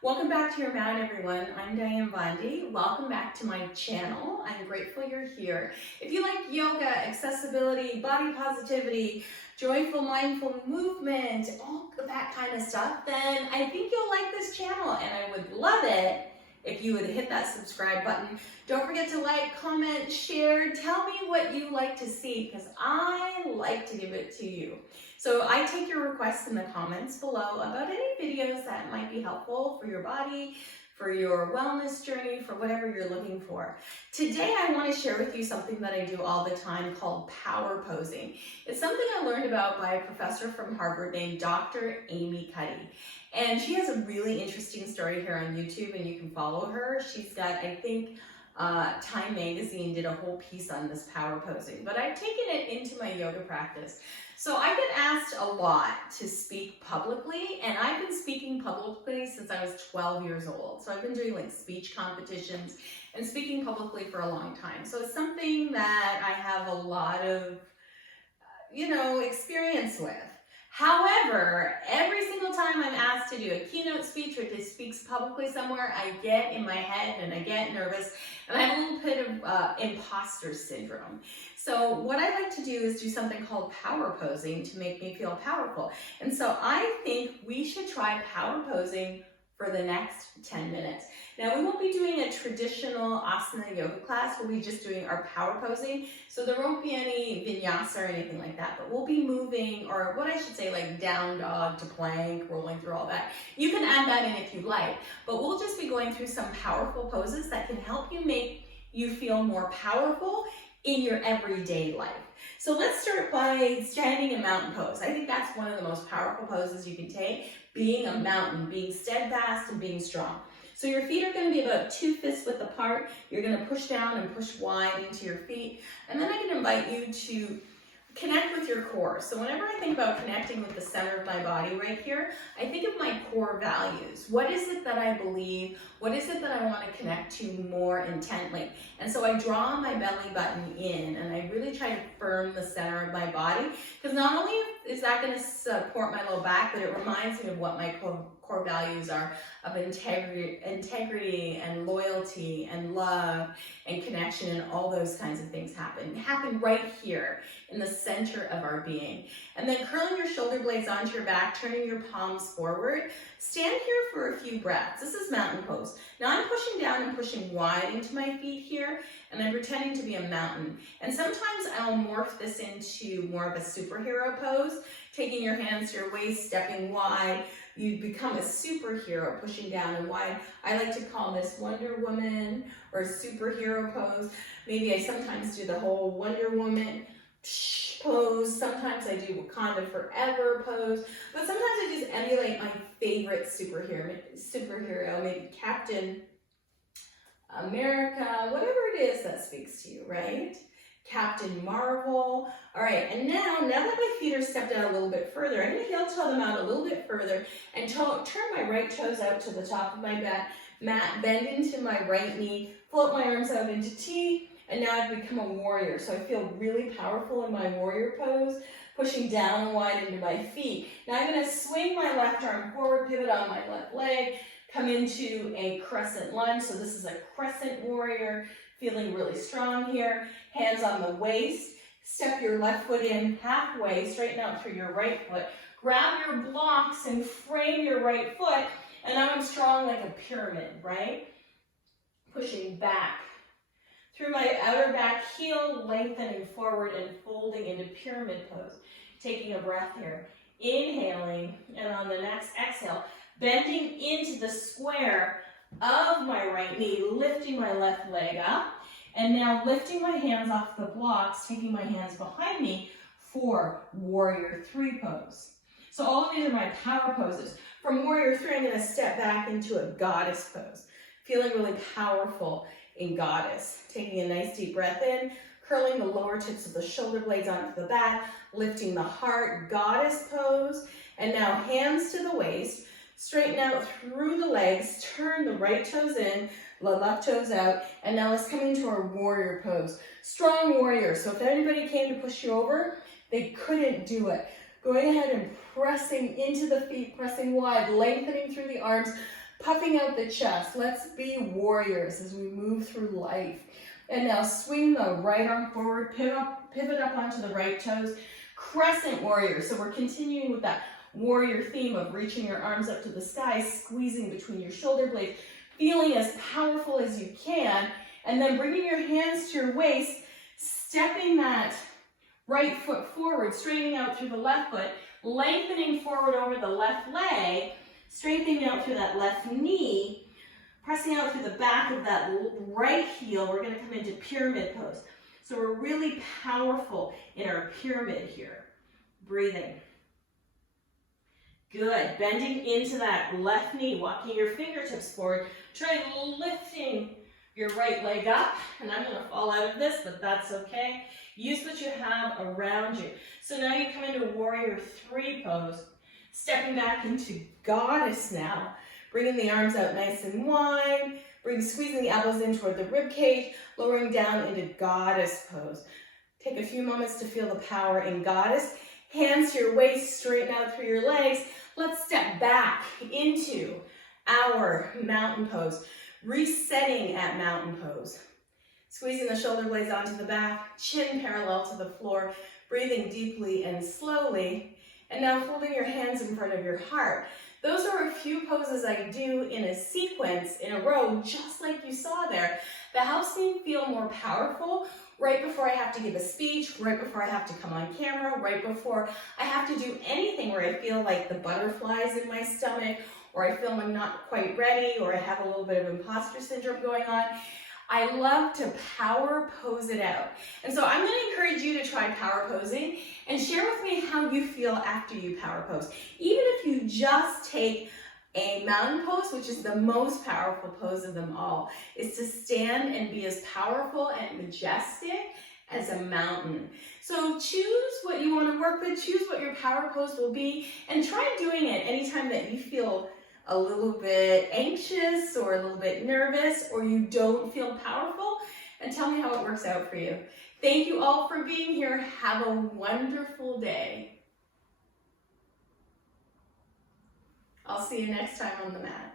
Welcome back to Your Mat, everyone. I'm Diane Bondi. Welcome back to my channel. I'm grateful you're here. If you like yoga, accessibility, body positivity, joyful, mindful movement, all that kind of stuff, then I think you'll like this channel, and I would love it if you would hit that subscribe button. Don't forget to like, comment, share. Tell me what you like to see, because I like to give it to you. So I take your requests in the comments below about any videos that might be helpful for your body, for your wellness journey, for whatever you're looking for. Today I want to share with you something that I do all the time called power posing. It's something I learned about by a professor from Harvard named Dr. Amy Cuddy. And she has a really interesting story here on YouTube, and you can follow her. She's got, I think, Time Magazine did a whole piece on this power posing, but I've taken it into my yoga practice. So I get asked a lot to speak publicly, and I've been speaking publicly since I was 12 years old. So I've been doing like speech competitions and speaking publicly for a long time. So it's something that I have a lot of, experience with. However, every single time I'm asked to do a keynote speech or to speak publicly somewhere, I get in my head and I get nervous, and I have a little bit of imposter syndrome. So what I like to do is do something called power posing to make me feel powerful. And so I think we should try power posing for the next 10 minutes. Now, we won't be doing a traditional asana yoga class. We'll be just doing our power posing. So there won't be any vinyasa or anything like that, but we'll be moving, or what I should say, like down dog to plank, rolling through all that. You can add that in if you like, but we'll just be going through some powerful poses that can help you make you feel more powerful in your everyday life. So let's start by standing in mountain pose. I think that's one of the most powerful poses you can take, being a mountain, being steadfast and being strong. So your feet are going to be about 2 fists width apart. You're going to push down and push wide into your feet. And then I can invite you to connect with your core. So whenever I think about connecting with the center of my body right here, I think of my core values. What is it that I believe? What is it that I want to connect to more intently? And so I draw my belly button in, and I really try to firm the center of my body, because not only is that going to support my low back, but it reminds me of what my core values are, of integrity and loyalty and love and connection, and all those kinds of things happen right here in the center of our being. And then curling your shoulder blades onto your back, turning your palms forward. Stand here for a few breaths. This is mountain pose. Now I'm pushing down and pushing wide into my feet here, and I'm pretending to be a mountain. And sometimes I'll morph this into more of a superhero pose, taking your hands to your waist, stepping wide. You become a superhero, pushing down and wide. I like to call this Wonder Woman or superhero pose. Maybe I sometimes do the whole Wonder Woman pose. Sometimes I do Wakanda Forever pose. But sometimes I just emulate my favorite superhero, maybe Captain America, whatever it is that speaks to you, right? Captain Marvel. All right, and now that my feet are stepped out a little bit further, I'm going to heel toe them out a little bit further and turn my right toes out to the top of my mat, bend into my right knee, float my arms out into T, and now I've become a warrior. So I feel really powerful in my warrior pose, pushing down and wide into my feet. Now I'm going to swing my left arm forward, pivot on my left leg, come into a crescent lunge. So this is a crescent warrior, feeling really strong here. Hands on the waist. Step your left foot in halfway, straighten out through your right foot. Grab your blocks and frame your right foot. And now I'm strong like a pyramid, right? Pushing back through my outer back heel, lengthening forward and folding into pyramid pose. Taking a breath here. Inhaling, and on the next exhale, bending into the square of my right knee, lifting my left leg up, and now lifting my hands off the blocks, taking my hands behind me for Warrior 3 pose. So all of these are my power poses. From Warrior 3, I'm going to step back into a Goddess pose, feeling really powerful in Goddess. Taking a nice deep breath in, curling the lower tips of the shoulder blades onto the back, lifting the heart, Goddess pose, and now hands to the waist. Straighten out through the legs, turn the right toes in, the left toes out, and now let's come into our warrior pose. Strong warrior. So if anybody came to push you over, they couldn't do it. Going ahead and pressing into the feet, pressing wide, lengthening through the arms, puffing out the chest. Let's be warriors as we move through life. And now swing the right arm forward, pivot up onto the right toes, crescent warrior. So we're continuing with that warrior theme of reaching your arms up to the sky, squeezing between your shoulder blades, feeling as powerful as you can, and then bringing your hands to your waist, stepping that right foot forward, straightening out through the left foot, lengthening forward over the left leg, straightening out through that left knee, pressing out through the back of that right heel. We're going to come into pyramid pose. So we're really powerful in our pyramid here. Breathing. Good. Bending into that left knee, walking your fingertips forward. Try lifting your right leg up. And I'm going to fall out of this, but that's okay. Use what you have around you. So now you come into warrior three pose. Stepping back into goddess now. Bringing the arms out nice and wide. Squeezing the elbows in toward the rib cage. Lowering down into goddess pose. Take a few moments to feel the power in goddess. Hands to your waist, straighten out through your legs. Let's step back into our mountain pose. Resetting at mountain pose. Squeezing the shoulder blades onto the back, chin parallel to the floor, breathing deeply and slowly. And now folding your hands in front of your heart. Those are a few poses I do in a sequence, in a row, just like you saw there, that helps me feel more powerful right before I have to give a speech, right before I have to come on camera, right before I have to do anything where I feel like the butterflies in my stomach, or I feel I'm not quite ready, or I have a little bit of imposter syndrome going on. I love to power pose it out. And so I'm going to encourage you to try power posing and share with me how you feel after you power pose. Even if you just take a mountain pose, which is the most powerful pose of them all, is to stand and be as powerful and majestic as a mountain. So choose what you want to work with, choose what your power pose will be, and try doing it anytime that you feel a little bit anxious or a little bit nervous or you don't feel powerful, and tell me how it works out for you. Thank you all for being here. Have a wonderful day. I'll see you next time on the mat.